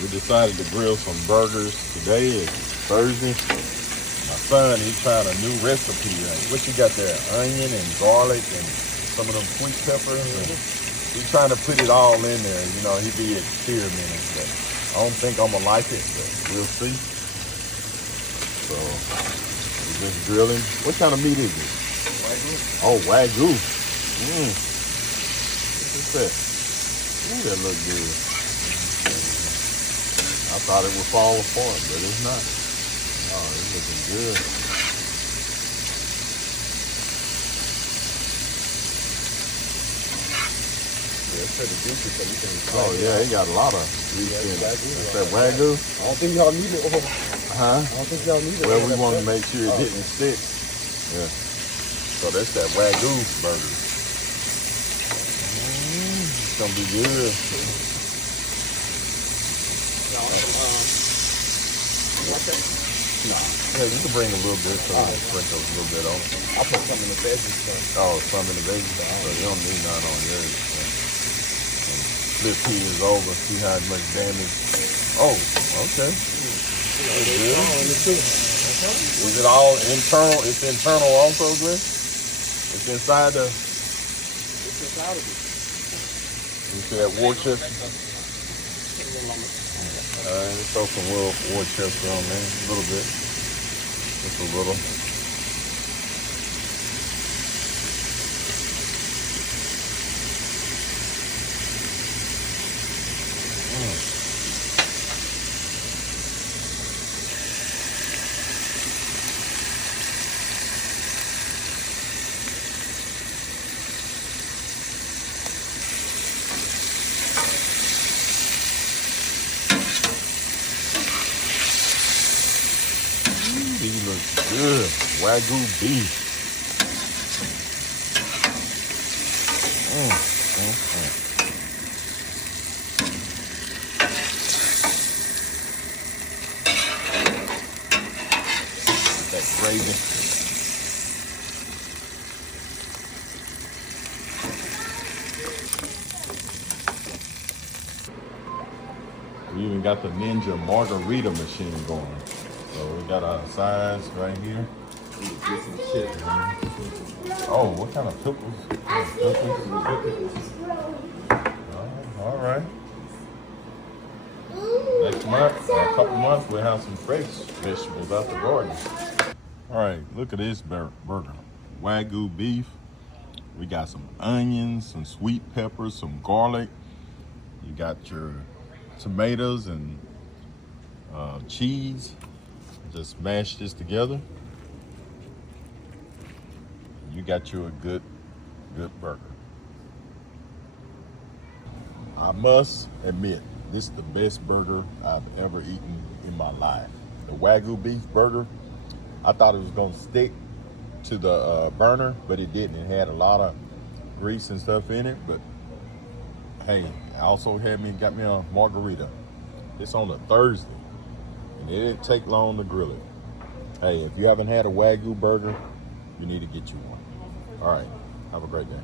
We decided to grill some burgers today. It's Thursday. My son, he's trying a new recipe. What you got there? Onion and garlic and some of them sweet peppers. And he's trying to put it all in there. You know, he be experimenting. But I don't think I'm gonna like it, but we'll see. So we're just grilling. What kind of meat is it? Wagyu. Oh, Wagyu. What's that? Ooh, that look good. I thought it would fall apart, but it's not. Oh, it's looking good. Yeah, it's pretty juicy, so you can. Oh yeah, it got a lot of grease in it. That's that Wagyu. I don't think y'all need it. Huh? I don't think y'all need it. Well, we want to make sure it didn't stick. Yeah. So that's that Wagyu burger. It's gonna be good. Yeah, you can bring a little bit, so sprinkle a little bit on it. I'll put some in the veggies. Oh, some in the veggies. So you don't need none on yours. Flip peas over, see how much damage. Oh, okay. Is it all internal? It's internal also, Glenn? It's inside the. It's inside of it. You see that Worcester? Let's throw some Worcester on there, a little bit. Just a little. These look good. Wagyu beef. That gravy. We even got the Ninja margarita machine going. So we got our sides right here. Oh, what kind of pickles? All right. Next month, or a couple months, we'll have some fresh vegetables out the garden. All right, look at this burger. Wagyu beef. We got some onions, some sweet peppers, some garlic. You got your tomatoes and cheese. Just mash this together. You got you a good burger. I must admit, this is the best burger I've ever eaten in my life. The Wagyu beef burger, I thought it was gonna stick to the burner, but it didn't. It had a lot of grease and stuff in it, but hey, it also got me a margarita. It's on a Thursday. And it didn't take long to grill it. Hey, if you haven't had a Wagyu burger, you need to get you one. All right, have a great day.